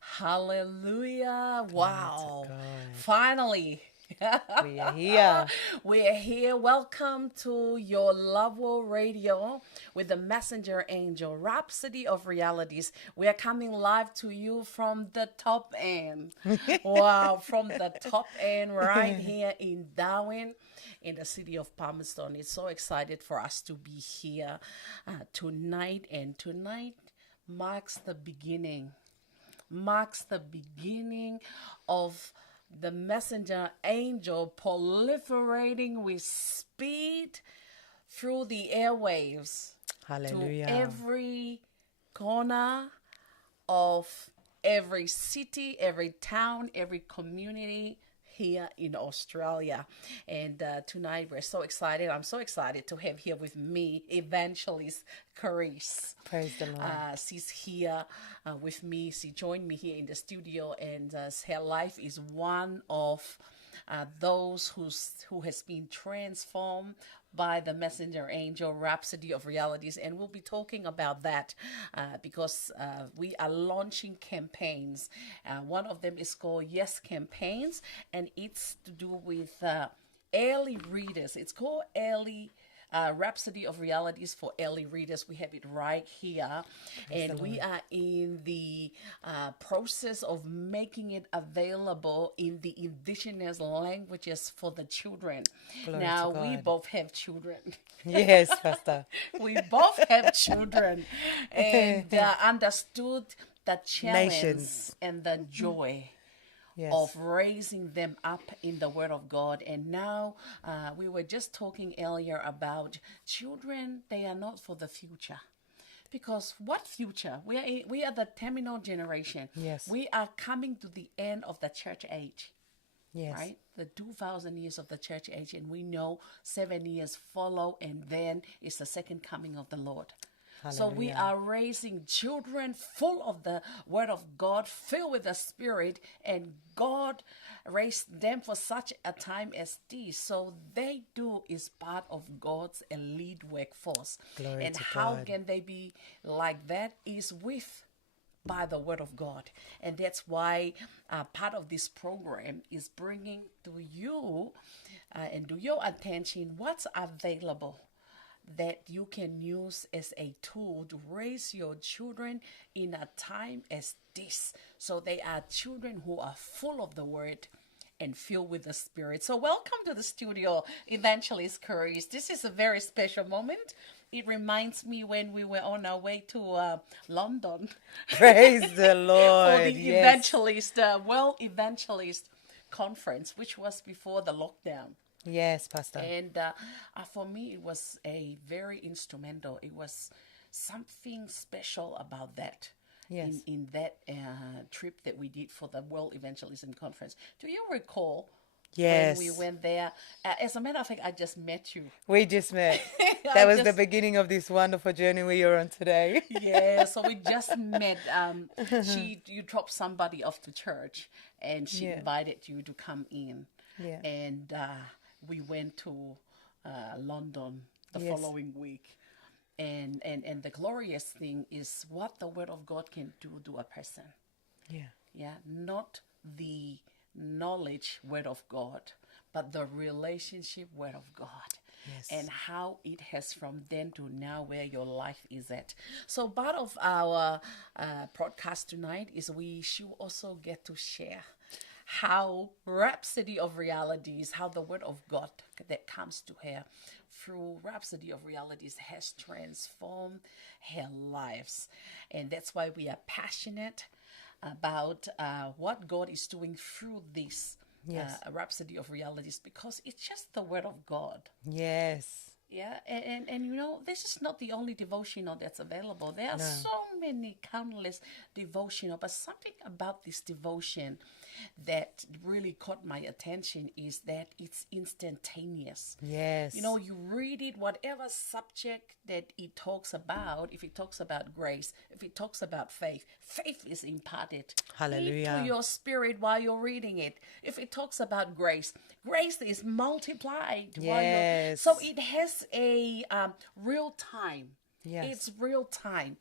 Hallelujah. Glory to Wow. God. Finally. We are here. We're here. Welcome to your Loveworld Radio with the Messenger Angel, Rhapsody of Realities. We are coming live to you from the top end. Wow, from the top end right here in Darwin, in the city of Palmerston. It's so excited for us to be here tonight, and tonight marks the beginning of the messenger angel proliferating with speed through the airwaves to Hallelujah. every corner of every city, every town, every community here in Australia. And tonight we're so excited. I'm so excited to have here with me Evangelist Carice. Praise the Lord. She's here with me. She joined me here in the studio, and her life is one of those who has been transformed by the messenger angel Rhapsody of Realities, and we'll be talking about that because we are launching campaigns. One of them is called Yes Campaigns, and it's to do with early readers. It's called early Rhapsody of Realities for early readers. We have it right here. Praise the And we Lord. are in the process of making it available in the indigenous languages for the children. Glory to Now, we God. both have children. Yes, Pastor. We both have children and understood the challenge Nations. and the joy Yes. of raising them up in the Word of God. And now we were just talking earlier about children, they are not for the future. Because what future? We are the terminal generation. Yes. We are coming to the end of the church age, Yes. right? The 2000 years of the church age, and we know 7 years follow, and then it's the second coming of the Lord. So we Hallelujah. are raising children full of the Word of God, filled with the Spirit, and God raised them for such a time as this. So they do is part of God's elite workforce. Glory And to how God. can they be like that? Is with by the word of God. And that's why part of this program is bringing to you and to your attention what's available that you can use as a tool to raise your children in a time as this. So they are children who are full of the word and filled with the Spirit. So welcome to the studio, Evangelist Curry. This is a very special moment. It reminds me when we were on our way to London Praise the for Lord. the Yes. World Evangelist Conference, which was before the lockdown. Yes, Pastor. And for me, it was a very instrumental. It was something special about that. Yes. In that trip that we did for the World Evangelism Conference. Do you recall when we Yes. went there? As a matter of fact, I just met you. We just met. I That was the just beginning of this wonderful journey we are on today. Yeah, so we just met. You dropped somebody off to church, and she Yeah. invited you to come in, Yeah. and we went to London the Yes. following week. And the glorious thing is what the Word of God can do to a person. Yeah. Yeah, not the knowledge Word of God, but the relationship Word of God. Yes. And how it has from then to now where your life is at. So part of our podcast tonight is we should also get to share how Rhapsody of Realities, how the Word of God that comes to her through Rhapsody of Realities has transformed her lives. And that's why we are passionate about what God is doing through this Yes. Rhapsody of Realities, because it's just the Word of God. Yes. Yeah, and you know, this is not the only devotional that's available. There are No. so many countless devotional, but something about this devotion that really caught my attention is that it's instantaneous. Yes. You know, you read it, whatever subject that it talks about, if it talks about grace, if it talks about faith, faith is imparted Hallelujah. into your spirit while you're reading it. If it talks about grace, grace is multiplied. Yes. So it has a real time Yes. It's real time.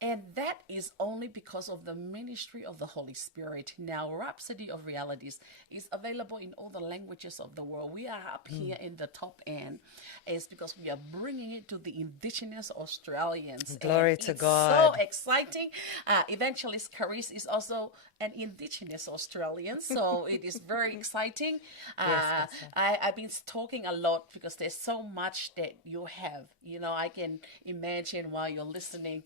And that is only because of the ministry of the Holy Spirit. Now, Rhapsody of Realities is available in all the languages of the world. We are up here in the top end. It's because we are bringing it to the indigenous Australians. Glory and to it's God. so exciting. Evangelist Caris is also an indigenous Australian, so it is very exciting. Yes, I've been talking a lot because there's so much that you have. You know, I can imagine while you're listening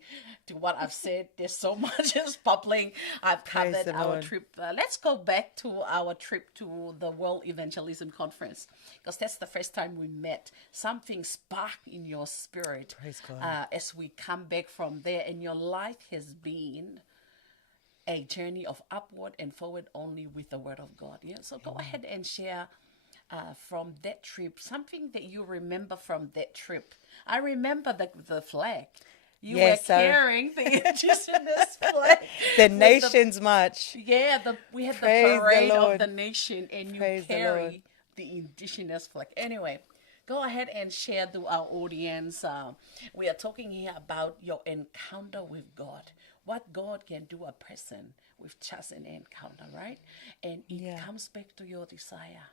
to what I've said, there's so much is bubbling. I've Praise covered the our Lord. trip. Let's go back to our trip to the World Evangelism Conference, because that's the first time we met. Something sparked in your spirit Praise God. as we come back from there, and your life has been a journey of upward and forward only with the Word of God. Yeah. So go ahead and share from that trip something that you remember from that trip. I remember the flag. You Yes, were so- carrying the indigenous flag. The with nation's march. we had Praise the the parade of Lord. the nation, and you Praise the Lord. carry the indigenous flag. Anyway, go ahead and share to our audience. We are talking here about your encounter with God. What God can do a person with just an encounter, right? And it Yeah. comes back to your desire.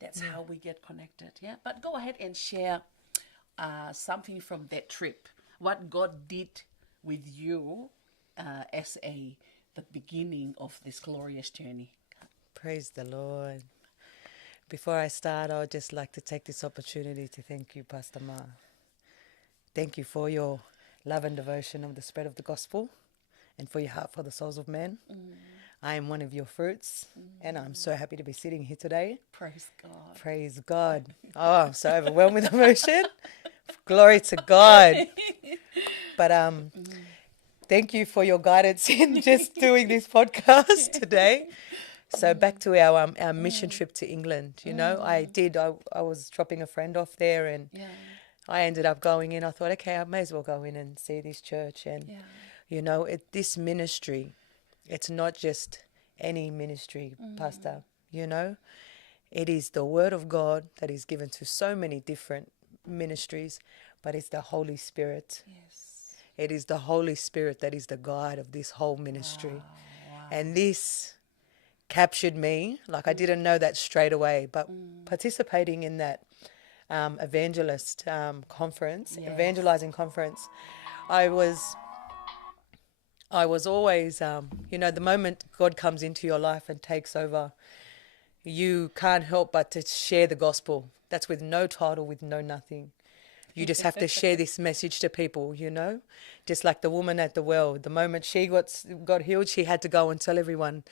That's how we get connected. Yeah. But go ahead and share something from that trip. What God did with you as the beginning of this glorious journey. Praise the Lord. Before I start, I would just like to take this opportunity to thank you, Pastor Ma. Thank you for your love and devotion of the spread of the gospel and for your heart for the souls of men. I am one of your fruits, and I'm so happy to be sitting here today. Praise God. Praise God. Oh, I'm so overwhelmed with emotion. Glory to God. But thank you for your guidance in just doing this podcast today. So back to our mission trip to England. You know, I was dropping a friend off there, and Yeah. I ended up going in. I thought, okay, I may as well go in and see this church. And, Yeah. you know, this ministry, it's not just any ministry, Pastor, you know. It is the word of God that is given to so many different ministries, but it's the Holy Spirit. Yes. It is the Holy Spirit that is the guide of this whole ministry. Wow. And this captured me. Like I didn't know that straight away, but participating in that conference, Yes. evangelizing conference, I was always, you know, the moment God comes into your life and takes over, you can't help but to share the gospel. That's with no title, with no nothing. You just have to share this message to people, you know, just like the woman at the well. The moment she got healed, she had to go and tell everyone.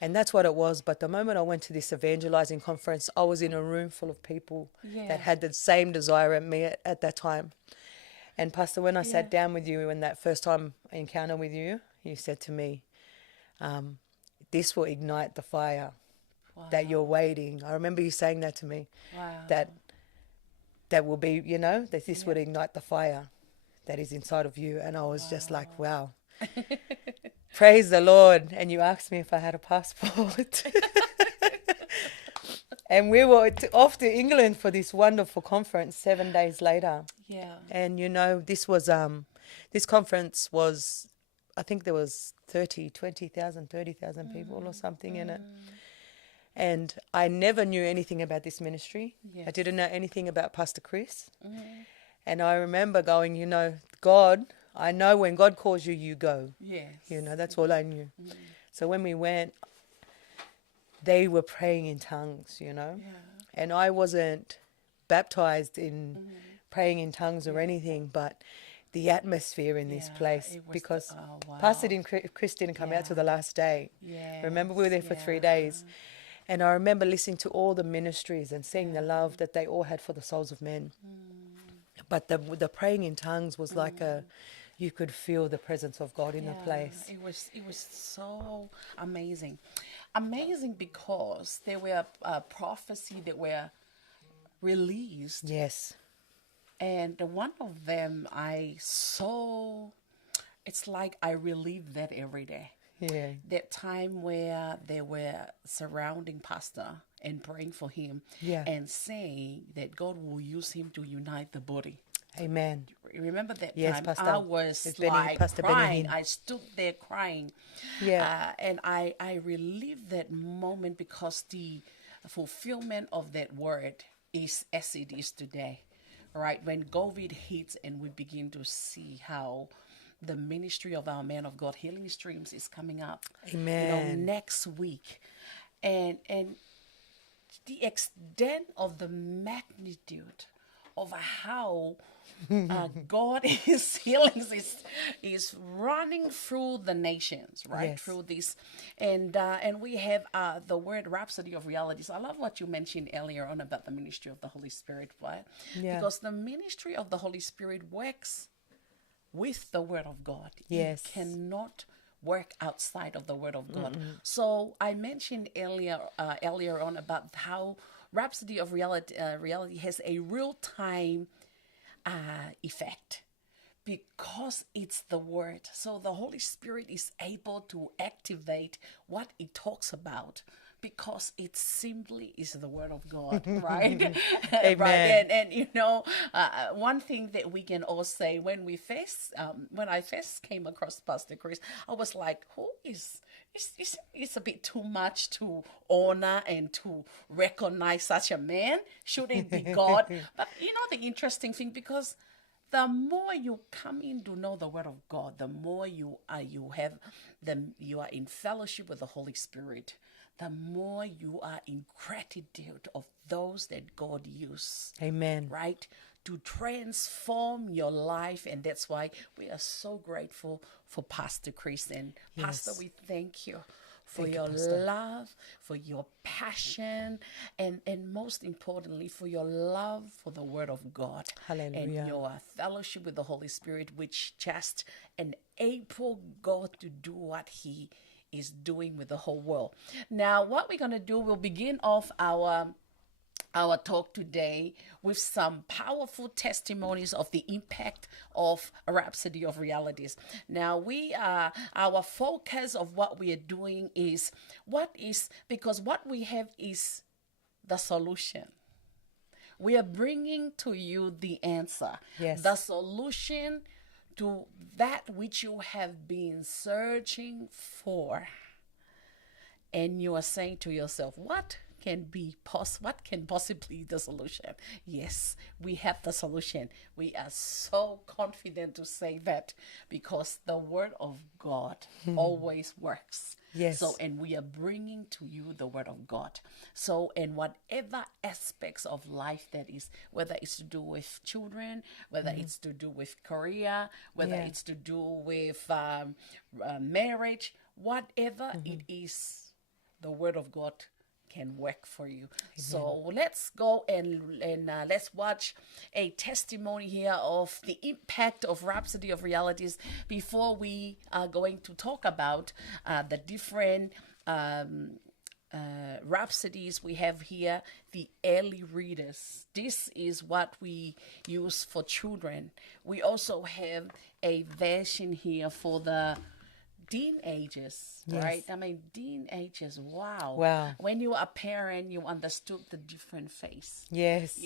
And that's what it was. But the moment I went to this evangelizing conference, I was in a room full of people Yeah. that had the same desire at me at that time. And Pastor, when I Yeah. sat down with you in that first time encounter with you, you said to me, this will ignite the fire that you're waiting. I remember you saying that to me, Wow. that will be, you know, that this would ignite the fire that is inside of you. And I was just like, wow. Praise the Lord. And you asked me if I had a passport. And we were off to England for this wonderful conference 7 days later. Yeah. And, you know, this conference was, I think there was 30,000 people or something in it. And I never knew anything about this ministry. Yes. I didn't know anything about Pastor Chris. And I remember going, you know, God, I know when God calls you, you go. Yes. You know, that's all I knew. So when we went, they were praying in tongues, you know. Yeah. And I wasn't baptized in praying in tongues or anything, but the atmosphere in this Yeah, place, it was because wow. Pastor Chris didn't come out till the last day. Yes. Remember, we were there for 3 days. And I remember listening to all the ministries and seeing the love that they all had for the souls of men. But the praying in tongues was like you could feel the presence of God in the place. It was so amazing. Amazing because there were prophecy that were released, Yes. and one of them I saw. It's like I relive that every day. Yeah. That time where they were surrounding Pastor and praying for him, Yeah. and saying that God will use him to unite the body. Amen. Remember that Yes, time? Pastor. I was It's Benny- like Pastor crying. Benny I stood there crying. Yeah. And I relived that moment because the fulfillment of that word is as it is today, right? When COVID hits and we begin to see how the ministry of our man of God, Healing Streams, is coming up, Amen. next week. And the extent of the magnitude of how God is healing is running through the nations, right? Yes. Through this, and we have the word rhapsody of realities. I love what you mentioned earlier on about the ministry of the Holy Spirit, right? Yeah. Because the ministry of the Holy Spirit works with the Word of God. Yes. It cannot work outside of the Word of God. So I mentioned earlier on about how Rhapsody of Reality has a real time effect because it's the Word. So the Holy Spirit is able to activate what it talks about, because it simply is the Word of God, right? Amen. Right. And one thing that we can all say when I first came across Pastor Chris, I was like, who is? It's a bit too much to honor and to recognize such a man. Shouldn't it be God? But the interesting thing, because the more you come in to know the Word of God, the more you are in fellowship with the Holy Spirit, the more you are in gratitude of those that God used. Amen. Right? To transform your life. And that's why we are so grateful for Pastor Chris. And Pastor, Yes. we thank you for Thank you, your Pastor. love, for your passion, and most importantly, for your love for the Word of God. Hallelujah. And your fellowship with the Holy Spirit, which just enable God to do what He is doing with the whole world. Now, what we're going to do, we'll begin off our talk today with some powerful testimonies of the impact of a Rhapsody of Realities. Now, our focus of what we are doing is because what we have is the solution. We are bringing to you the answer. Yes. The solution to that which you have been searching for. And you are saying to yourself, what can possibly be the solution? Yes, we have the solution. We are so confident to say that because the Word of God always works. Yes. So, and we are bringing to you the Word of God. So, in whatever aspects of life that is, whether it's to do with children, whether it's to do with career, whether Yeah. it's to do with marriage, whatever it is, the Word of God can work for you. So let's go and let's watch a testimony here of the impact of Rhapsody of Realities before we are going to talk about the different rhapsodies we have here, the early readers. This is what we use for children. We also have a version here for the teenagers, Yes. right? I mean, teenagers, wow. Wow. When you are a parent, you understood the different phase. Yes.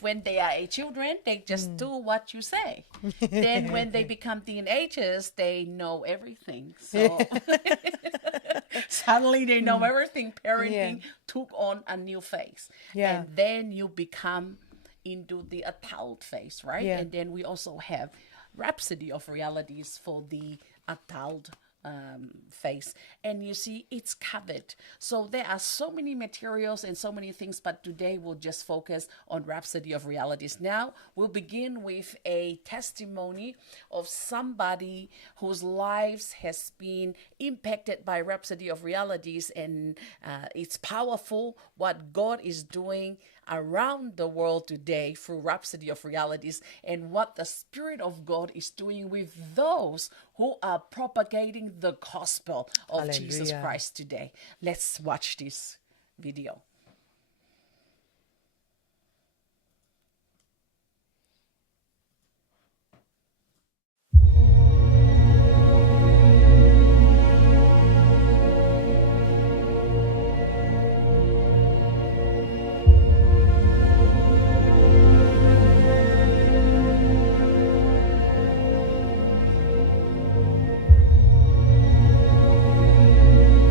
When they are children, they just do what you say. Then when they become teenagers, they know everything. So suddenly they know everything. Parenting took on a new phase. Yeah. And then you become into the adult phase, right? Yeah. And then we also have Rhapsody of Realities for the adult face, and you see it's covered. So there are so many materials and so many things, but today we'll just focus on Rhapsody of Realities. Now we'll begin with a testimony of somebody whose lives has been impacted by Rhapsody of Realities, and it's powerful what God is doing around the world today through Rhapsody of Realities, and what the Spirit of God is doing with those who are propagating the gospel of Jesus Hallelujah. Christ today. Let's watch this video.